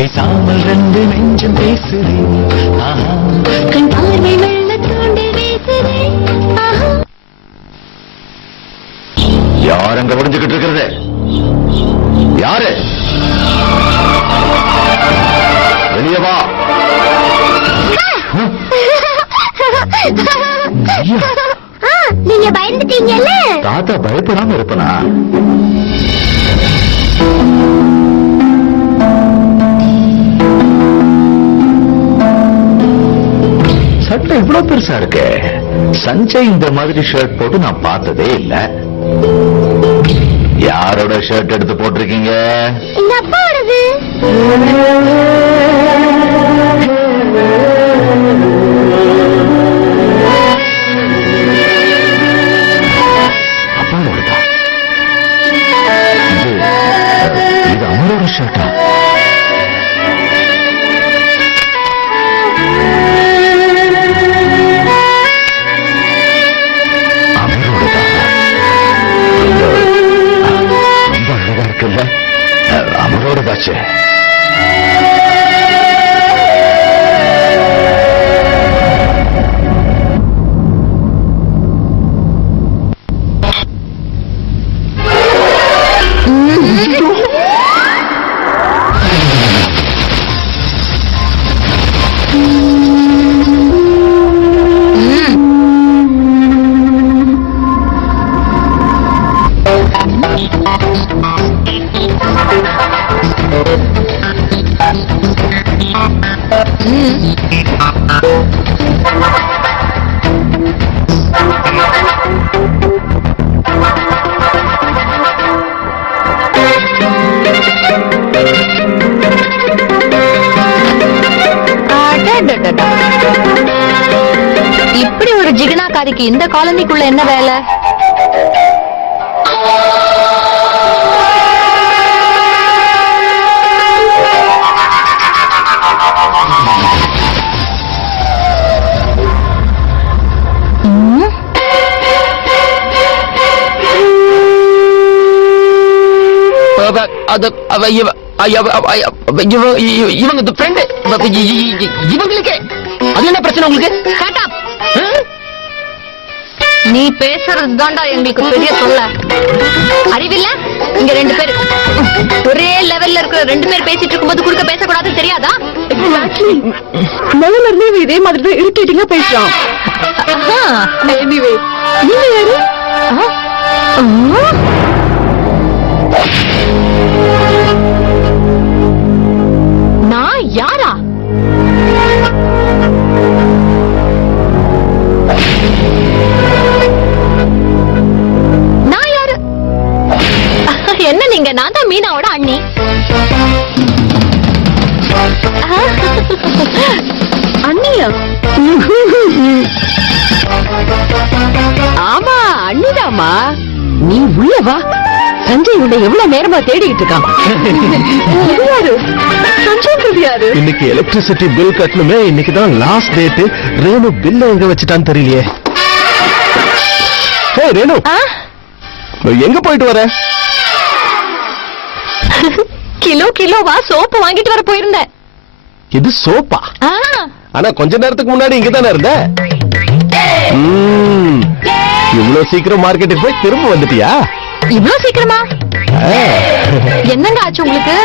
பேசாமல் ரெண்டு நெஞ்சம் பேசுதே கண் பார்வை வெள்ள தூண்டில் வீசுதே. யார் அங்க ஒளிஞ்சுக்கிட்டு இருக்கிறது? யாரு? வெளியே வா. நீங்க பயந்துட்டீங்கல்ல? தாத்தா பயப்படாம இருப்பனா? சட்டை இவ்வளவு பெருசா இருக்கு. சஞ்சய் இந்த மாதிரி ஷர்ட் போட்டு நான் பார்த்ததே இல்ல. யாரோட ஷர்ட் எடுத்து போட்டிருக்கீங்க? எங்க அப்பாவோடது. அப்பாவோடதா? இது அமரோட ஷர்ட்டா? அமரோட தாச்சு. இப்படி ஒரு ஜிகனாக்காரிக்கு இந்த காலனிக்குள்ள என்ன வேலை? இவங்க ஃப்ரெண்ட் இவங்களுக்கு அது என்ன பிரச்சனை உங்களுக்கு? நீ பேசுறது தான்டா எங்களுக்கு பெரிய சொல்ல. அறிவில்ல? இங்க ரெண்டு பேர் ஒரே லெவல்ல இருக்கிற ரெண்டு பேர் பேசிட்டு இருக்கும்போது குறுக்க பேசக்கூடாது தெரியாதா? முதல்ல இருந்து இதே மாதிரி தான் இரிட்டேட்டிங்கா பேசுறான். எனிவே நீங்க யாரு? நான் யாரா? நான் யாரு? என்ன நீங்க? நான் தான் மீனாவோட அண்ணி. அண்ணியா? ஆமா அண்ணிதாமா. நீ உள்ள வா. சஞ்சய் உன்னை எவ்வளவு நேரமா தேடிட்டு இருக்கான். சஞ்சய் யாரு? இன்னைக்கு எலக்ட்ரிசிட்டி பில் கட்டணுமே. இன்னைக்கு தான் லாஸ்ட் டேட். ரேணு பில்ல எங்க வச்சுட்டான்னு தெரியலையே. ரேணு எங்க போயிட்டு வர? கிலோவா சோப்பு வாங்கிட்டு வர போயிருந்தேன். இது சோப்பா? ஆனா கொஞ்ச நேரத்துக்கு முன்னாடி இங்க தானே இருந்த. இவ்வளவு சீக்கிரம் மார்க்கெட்டுக்கு போய் திரும்ப வந்துட்டியா? இவ்வளவு சீக்கிரமா? என்னங்க ஆச்சு உங்களுக்கு?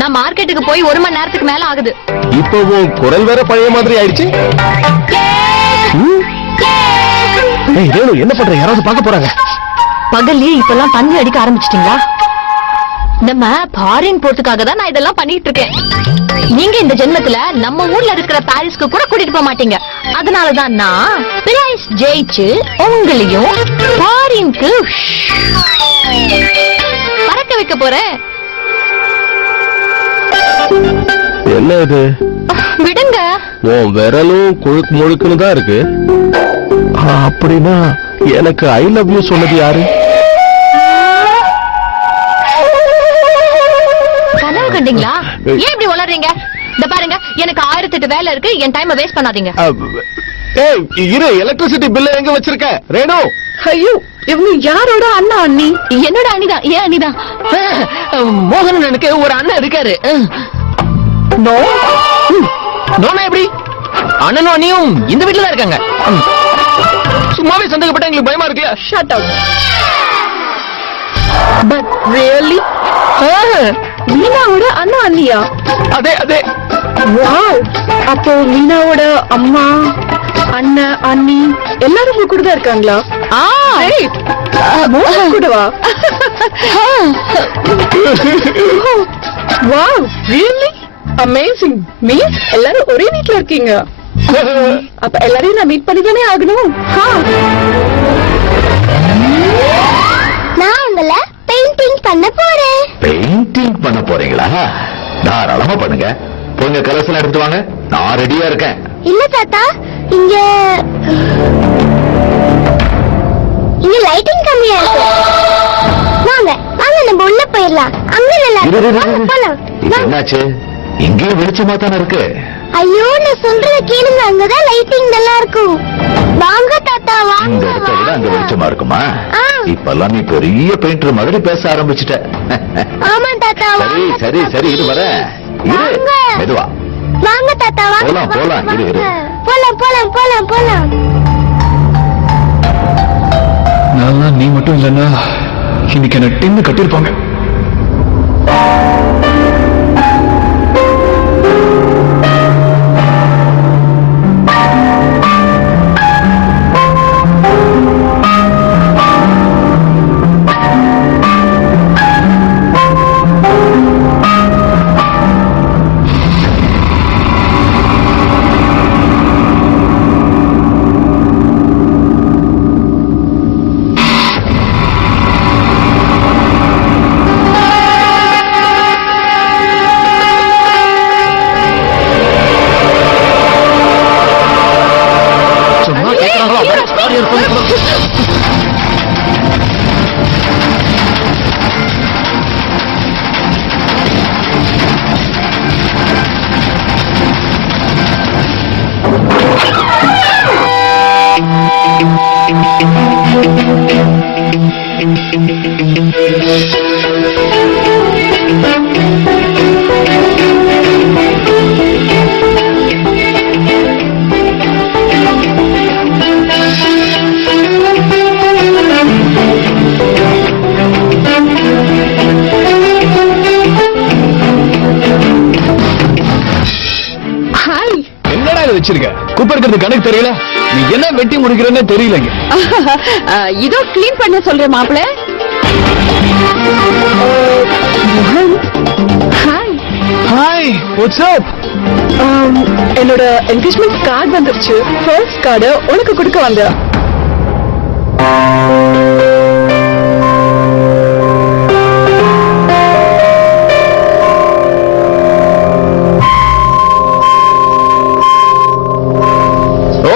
நான் மார்க்கெட்டுக்கு போய் 1 மணி நேரத்துக்கு மேல ஆகுது. இப்போ உன் குரல் வேற பழைய மாதிரி ஆயிடுச்சு. ரேணு என்ன பண்ற? யாராவது பார்க்க போறாங்க. பகல்லே இப்பெல்லாம் தண்ணி அடிக்க ஆரம்பிச்சிட்டீங்களா? நம்ம ஃபாரின் போறதுக்காக தான் நான் இதெல்லாம் பண்ணிட்டு இருக்கேன். நீங்க இந்த ஜென்மத்துல நம்ம ஊர்ல இருக்கிற பாரிஸ்க்கு கூட கூட்டிட்டு போக மாட்டீங்க. அதனாலதான் நான் பிரைஸ் ஜெயிச்சு உங்களையும் ஃபாரின்க்கு பறக்க வைக்க போறேன். என்ன இது? விடுங்க. உன் விரலும் கொழுக்கு முழுக்குன்னு தான் இருக்கு. அப்படின்னா எனக்கு ஐ லவ் யூ சொன்னது யாரு? கனவு கண்டீங்களா? ஏன் இப்படி வளர்றீங்க? இந்த பாருங்க, எனக்கு 1008 வேலை இருக்கு. என் டைம் வேஸ்ட் பண்ணாதீங்க. இரு, எலக்ட்ரிசிட்டி பில்ல எங்க வச்சிருக்க ரேணு? ஐயோ, இவங்க யாரோட அண்ணா அண்ணி? என்னோட அண்ணிதான். ஏன் அண்ணிதான்? மோகனன் எனக்கு ஒரு அண்ணன் இருக்காரு. நோனா எப்படி? அண்ணனும் அண்ணியும் இந்த வீட்டுல தான் இருக்காங்க. சும்மாவே சந்தேகப்பட்ட எங்களுக்கு பயமா இருக்குல்ல. Shut up. பட் ரியலி மீனாவோட அண்ணா அண்ணியா? அதே அதே. வாவ். அப்போ மீனாவோட அம்மா அண்ணன் அண்ணி எல்லாரும் உங்க கூட தான் இருக்காங்களா? Great. மோகன் கூடவா? Wow, really amazing. மீன்ஸ் எல்லாரும் ஒரே வீட்ல இருக்கீங்க. அப்ப எல்லாரையும் நான் மீட் பண்ணி தானே ஆகணும். நான் உங்களை பெயிண்டிங் பண்ண போறேன். பெயிண்டிங் பண்ண போறீங்களா? தாராளமா பண்ணுங்க. போங்க, கலர்ஸ் எல்லாம் எடுத்துட்டு வாங்க. நான் ரெடியா இருக்கேன். இல்ல தாத்தா, இங்க லைட்டிங் கம்மியா இருக்கு. வாங்க வாங்க, நம்ம உள்ள போயிடலாம். அங்க நல்லா இரு, இரு, இரு. இருக்கு. போலாம். இது என்னாச்சு? இங்கேயும் வெளிச்சமா தானே இருக்கு. ஐயோ, நான் சொல்றத கேளுங்க, அங்கதான் லைட்டிங் நல்லா இருக்கும். வாங்க தாத்தா, இந்த வாங்க இடத்தை விட அங்க வெளிச்சமா இருக்குமா? ஆ. இப்பெல்லாம் நீ பெரிய பெயிண்டர் மாதிரி பேச ஆரம்பிச்சுட்ட. ஆமா தாத்தா, சரி வாங்க சரி தாத்தா. சரி, இது வர. இரு, வாங்க. மெதுவா. வாங்க தாத்தா, வாங்க. போலாம், போலாம். இரு, இரு. போலாம் போலாம் போலாம் போலாம். நான் நீ மட்டும் இல்லன்னா இன்னைக்கு என்ன டின்னு கட்டிருப்பாங்க. வச்சிருக்க குப்பை இருக்கிறது கணக்கு தெரியல. நீ என்ன வெட்டி முடிக்கிறன்னு தெரியலங்க. இதோ கிளீன் பண்ண சொல்றேன் மாப்பிள. Hi hi, what's up? என்னோட என்கேஜ்மெண்ட் கார்டு வந்துருச்சு. ஃபர்ஸ்ட் கார்டு உனக்கு கொடுக்க வந்த.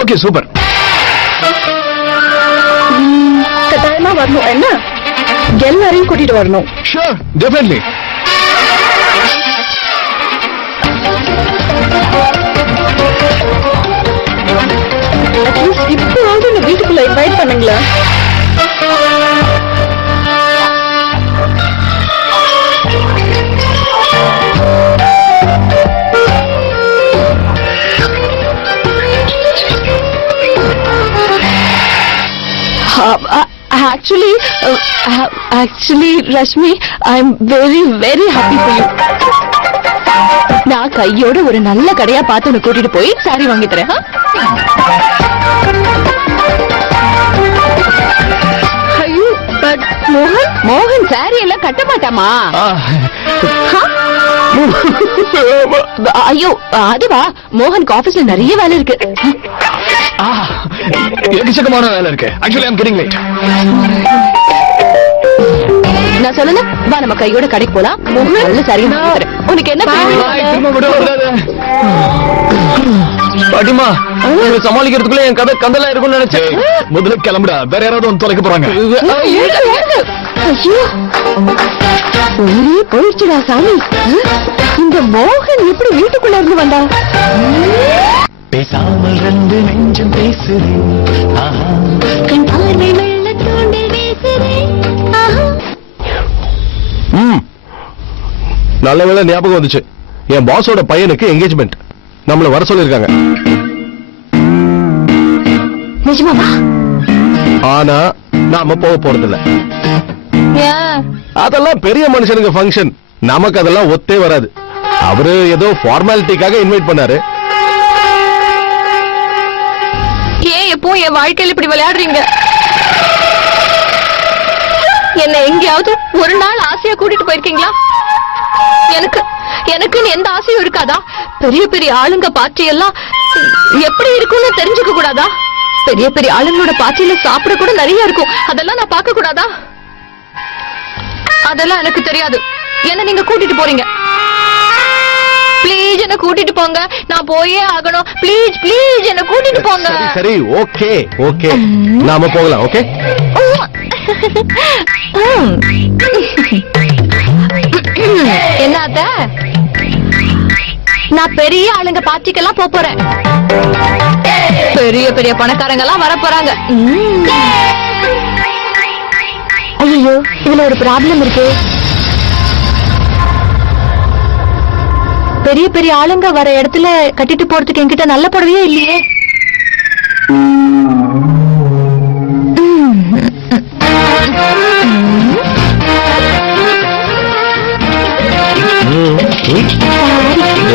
Okay, super. கட்டாயமா வரணும். என்ன எல்லாரையும் கூட்டிட்டு வரணும். Sure, definitely. அட்லீஸ்ட் இப்போவாவது இந்த வீட்டுக்குள்ள இன்வைட் பண்ணுங்களா? Actually, Rashmi, I'm very, very happy for you. நான் கையோட ஒரு நல்ல கடையா பார்த்து உன்னை கூட்டிட்டு போய் சாரி வாங்கி தரேன். ஐயோ, பட் மோகன் சாரி எல்லாம் கட்ட மாட்டாமா? ஐயோ, அதுவா, மோகனுக்கு ஆபீஸ்ல நிறைய வேலை இருக்கு. எக்கச்சக்கமான வேலை இருக்கு. Actually I'm getting late. நான் சொல்லல, வா நம்ம கையோட கடைக்கு போலாம். நல்ல சாரி வாங்கி தரேன். உனக்கு என்ன பாட்டிமா, சமாளிக்கிறதுக்குள்ள என் கதை கந்தலா இருக்கும்னு நினைச்சேன். முதல்ல கிளம்புடா, வேற யாராவது வந்து தொலைக்க போறாங்க. ஐயோ, ஒரே போயிடுச்சுடா சாமி. இந்த மோகன் எப்படி வீட்டுக்குள்ள இருந்து வந்தா? பேசாமல் ரெண்டு நெஞ்சம் பேசுது. கண் பார்வை வெள்ள தூண்டி வீசுதே. நல்ல வேளை ஞாபகம் வந்துச்சு. என் பாஸோட பையனுக்கு என்கேஜ்மெண்ட். நம்மள வர சொல்லிருக்காங்க. நிஜமாவா? ஆனா நாம போக போறதில்ல. ஏன்? அதெல்லாம் பெரிய மனுஷனுங்க ஃபங்க்ஷன், நமக்கு அதெல்லாம் ஒத்தே வராது. அவரு ஏதோ ஃபார்மாலிட்டிக்காக இன்வைட் பண்ணாரு. ஏன் எப்போ என் வாழ்க்கையில இப்படி விளையாடுறீங்க? என்ன எங்கேயாவது ஒரு நாள் ஆசையா கூட்டிட்டு போயிருக்கீங்களா? எனக்குன்னு எந்த ஆசையும் இருக்காதா? பெரிய பெரிய ஆளுங்க பார்ட்டி எல்லாம் எப்படி இருக்கும்னு தெரிஞ்சுக்க கூடாதா? பெரிய பெரிய ஆளுங்களோட பார்ட்டியில சாப்பிட கூட நிறைய இருக்கும், அதெல்லாம் நான் பார்க்க கூடாதா? அதெல்லாம் எனக்கு தெரியாது. என்ன நீங்க கூட்டிட்டு போறீங்க? ப்ளீஸ் என்ன கூட்டிட்டு போங்க, நான் போயே ஆகணும். ப்ளீஸ் ப்ளீஸ் என்ன கூட்டிட்டு போங்க. சரி சரி, ஓகே ஓகே, நாம போகலாம். ஓகே. என்ன அத்த? நான் பெரிய ஆளுங்க பார்ட்டிக்கெல்லாம் போறேன். பெரிய பெரிய பணக்காரங்க எல்லாம் வர போறாங்க. ஐயோ, இதுல ஒரு ப்ராப்ளம் இருக்கு. பெரிய பெரிய ஆளுங்க வர இடத்துல கட்டிட்டு போறதுக்கு என்கிட்ட நல்ல புடவையே இல்லையே.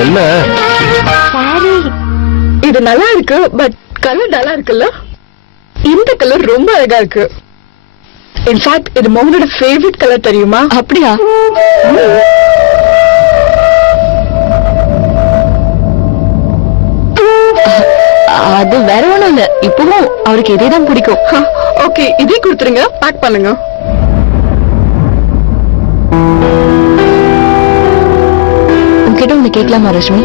என்ன சாரி, இது நல்லா இருக்கு, பட் கலர் நல்லா இருக்குல்ல? இந்த கலர் ரொம்ப அழகா இருக்கு. இன்ஃபேக்ட் இது மோகனோட ஃபேவரட் கலர், தெரியுமா? அப்படியா? அது வேற ஒண்ணும் இல்ல, இப்பவும் அவருக்கு இதேதான் பிடிக்கும். ஓகே, இதே கொடுத்துருங்க, பேக் பண்ணுங்க. உங்ககிட்ட ஒண்ணு கேட்கலாமா ரஷ்மி?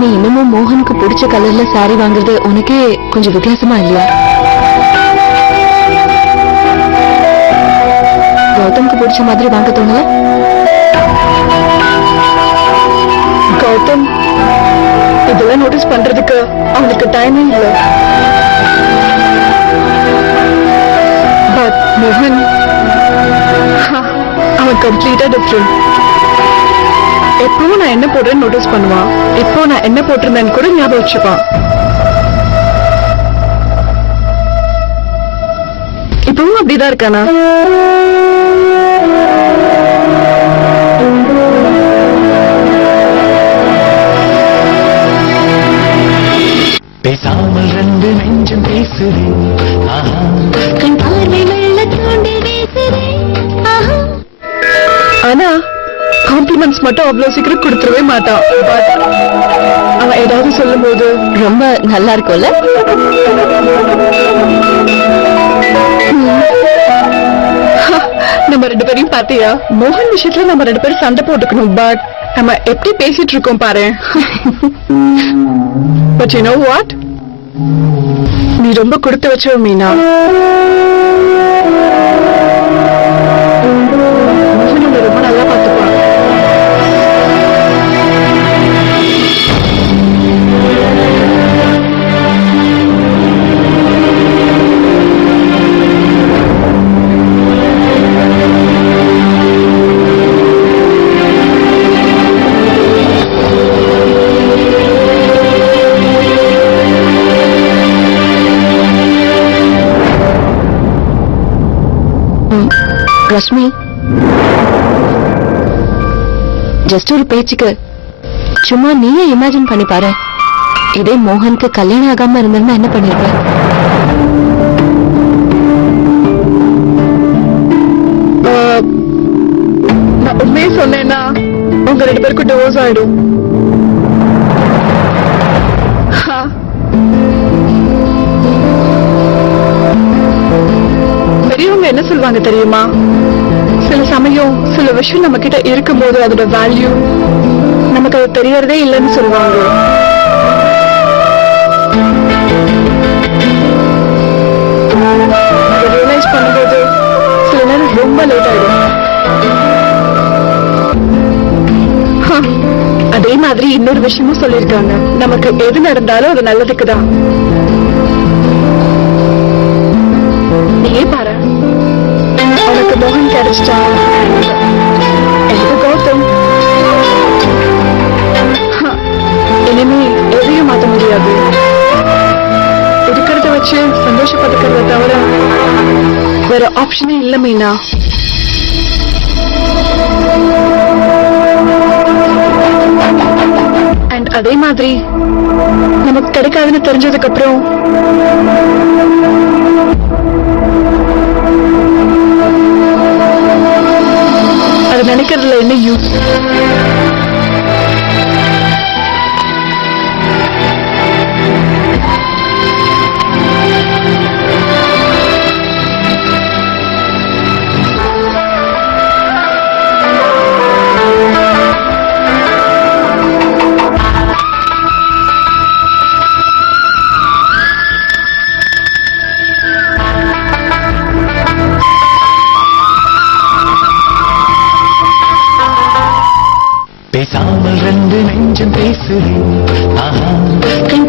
நீ இன்னமும் மோகனுக்கு பிடிச்ச கலர்ல சாரி வாங்குறது உனக்கே கொஞ்சம் வித்தியாசமா இல்லையா? கௌதம்க்கு பிடிச்ச மாதிரி வாங்க தோணல? கௌதம் இதெல்லாம் நோட்டீஸ் பண்றதுக்கு அவனுக்கு டைமிங் இல்ல. பட் மோகன் அவன் கம்ப்ளீட்டா டிஃபரெண்ட். எப்பவும் நான் என்ன போடுறேன்னு நோட்டீஸ் பண்ணுவான். இப்போ நான் என்ன போட்டிருந்தேன்னு கூட ஞாபகம் வச்சுப்பான். இப்பவும் அப்படிதான் இருக்கானா? பேசாமல் ரெண்டு நெஞ்சம் பேசுதே, கண் பார்வை மெல்ல தூண்டி வீசுதே. ஆனா காம்ப்ளிமெண்ட்ஸ் மட்டும் அவ்வளவு சீக்கிரம் கொடுத்துடவே மாட்டான். பட் அவன் ஏதாவது சொல்லும் போது ரொம்ப நல்லா இருக்கும்ல? நம்ம ரெண்டு பேரையும் பாத்தியா? மோகன் விஷயத்துல நம்ம ரெண்டு பேரும் சண்டை போட்டுக்கணும், பட் நம்ம எப்படி பேசிட்டு இருக்கோம் பாரு. பட் யூ நோ வாட், நீ ரொம்ப கொடுத்து வச்ச மீனா. மோகன் உன்னை ரொம்ப நல்லா பார்த்துப்பான். ரஷ்மி, ஜஸ்ட் ஒரு பேச்சுக்கு சும்மா நீயே இமேஜின் பண்ணி பாரு. இதே மோகனுக்கு கல்யாணம் ஆகாம இருந்தா என்ன பண்ணிருப்ப? நான் உண்மையே சொன்னேன்னா உங்க ரெண்டு பேருக்கும் டிவோர்ஸ் ஆயிடும். பெரியவங்க என்ன சொல்லுவாங்க தெரியுமா? சில சமயம் சில விஷயம் நம்ம கிட்ட இருக்கும்போது அதோட வேல்யூ நமக்கு அது தெரியறதே இல்லைன்னு சொல்லுவாங்க. ரியலைஸ் பண்ணும்போது சில நேரம் ரொம்ப லேட் ஆயிடும். அதே மாதிரி இன்னொரு விஷயமும் சொல்லியிருக்காங்க, நமக்கு எது நடந்தாலும் அது நல்லதுக்கு தான். நீயே பாரு, உனக்கு மோகன் கிடைச்சிட்டா எனக்கு நினைச்சு சந்தோஷப்பட்டுக்கிறத தவிர வேற ஆப்ஷனே இல்ல மீனா. அண்ட் அதே மாதிரி நமக்கு கிடைக்காதுன்னு தெரிஞ்சதுக்கு அப்புறம் அது நினைக்கிறதுல என்ன யூஸ்? பேசாமல் ரெண்டு நெஞ்சம் பேசுதே ஆஹா கண்